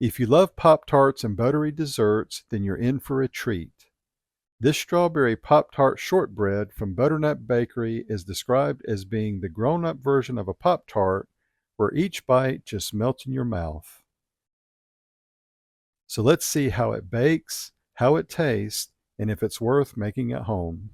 If you love Pop-Tarts and buttery desserts, then you're in for a treat. This Strawberry Pop Tart Shortbread from Butternut Bakery is described as being the grown-up version of a Pop-Tart where each bite just melts in your mouth. So let's see how it bakes, how it tastes, and if it's worth making at home.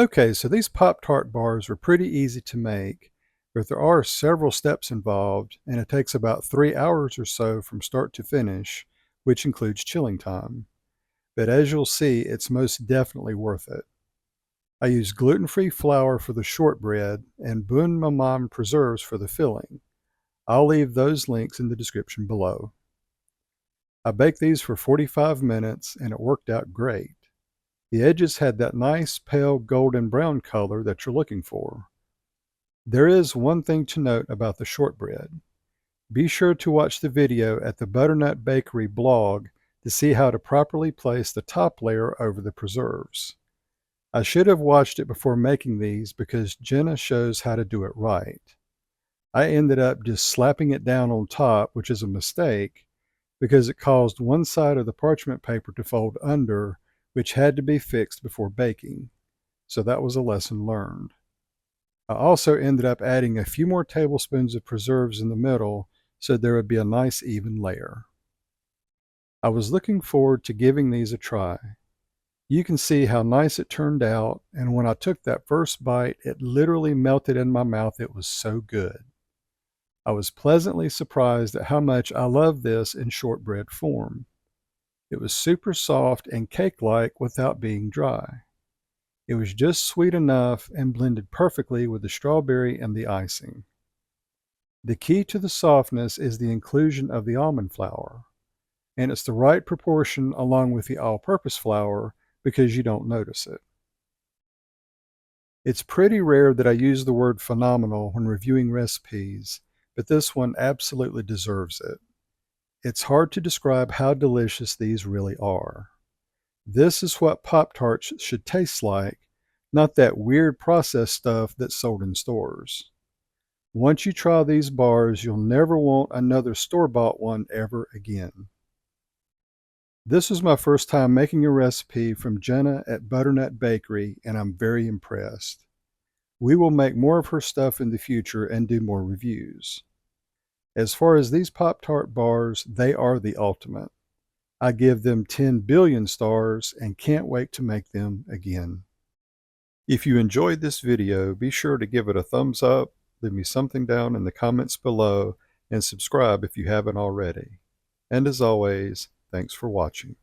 Okay, so these Pop-Tart bars are pretty easy to make, but there are several steps involved, and it takes about 3 hours or so from start to finish, which includes chilling time. But as you'll see, it's most definitely worth it. I use gluten-free flour for the shortbread and Bonne Maman preserves for the filling. I'll leave those links in the description below. I baked these for 45 minutes and it worked out great. The edges had that nice pale golden brown color that you're looking for. There is one thing to note about the shortbread. Be sure to watch the video at the Butternut Bakery blog to see how to properly place the top layer over the preserves. I should have watched it before making these because Jenna shows how to do it right. I ended up just slapping it down on top, which is a mistake, because it caused one side of the parchment paper to fold under, which had to be fixed before baking. So that was a lesson learned. I also ended up adding a few more tablespoons of preserves in the middle so there would be a nice even layer. I was looking forward to giving these a try. You can see how nice it turned out, and when I took that first bite, it literally melted in my mouth. It was so good. I was pleasantly surprised at how much I love this in shortbread form. It was super soft and cake-like without being dry. It was just sweet enough and blended perfectly with the strawberry and the icing. The key to the softness is the inclusion of the almond flour, and it's the right proportion along with the all-purpose flour because you don't notice it. It's pretty rare that I use the word phenomenal when reviewing recipes, but this one absolutely deserves it. It's hard to describe how delicious these really are. This is what Pop-Tarts should taste like, not that weird processed stuff that's sold in stores. Once you try these bars, you'll never want another store-bought one ever again. This was my first time making a recipe from Jenna at Butternut Bakery, and I'm very impressed. We will make more of her stuff in the future and do more reviews. As far as these Pop-Tart bars, they are the ultimate. I give them 10 billion stars and can't wait to make them again. If you enjoyed this video, be sure to give it a thumbs up, leave me something down in the comments below, and subscribe if you haven't already. And as always, thanks for watching.